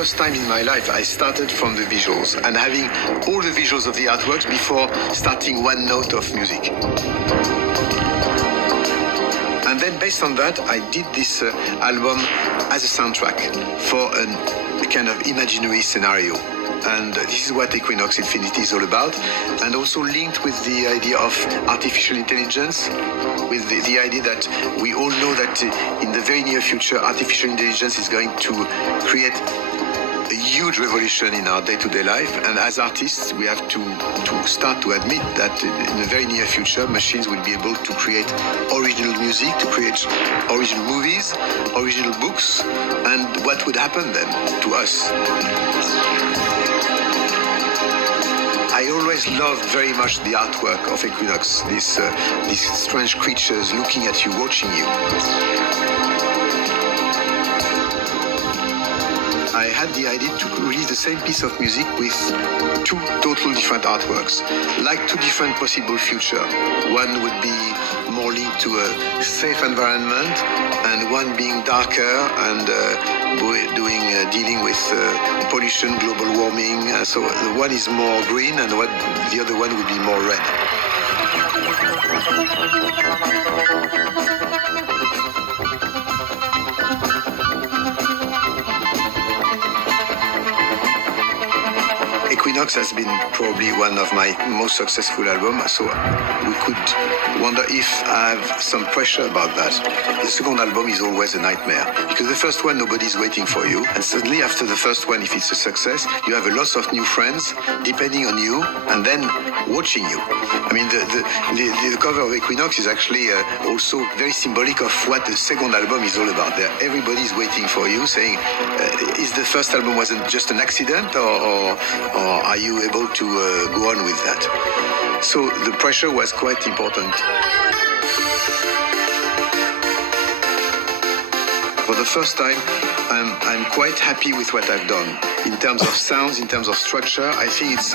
first time in my life, I started from the visuals and having all the visuals of the artworks before starting one note of music. And then based on that, I did this album as a soundtrack for a kind of imaginary scenario. And this is what Equinox Infinity is all about. And also linked with the idea of artificial intelligence, with the idea that we all know that in the very near future, artificial intelligence is going to create a huge revolution in our day-to-day life. And as artists, we have to start to admit that in the very near future, machines will be able to create original music, to create original movies, original books. And what would happen then to us? I always loved very much the artwork of Equinox, these strange creatures looking at you, watching you. I had the idea to release the same piece of music with two total different artworks, like two different possible futures. One would be more linked to a safe environment, and one being darker and dealing with pollution, global warming. So the one is more green, and the other one would be more red. Equinox has been probably one of my most successful albums, so we could wonder if I have some pressure about that. The second album is always a nightmare, because the first one, nobody's waiting for you, and suddenly after the first one, if it's a success, you have a lot of new friends depending on you and then watching you. I mean, the cover of Equinox is actually also very symbolic of what the second album is all about. There, everybody's waiting for you, saying, is the first album wasn't just an accident, or are you able to go on with that? So the pressure was quite important. For the first time, I'm quite happy with what I've done. In terms of sounds, in terms of structure, I think it's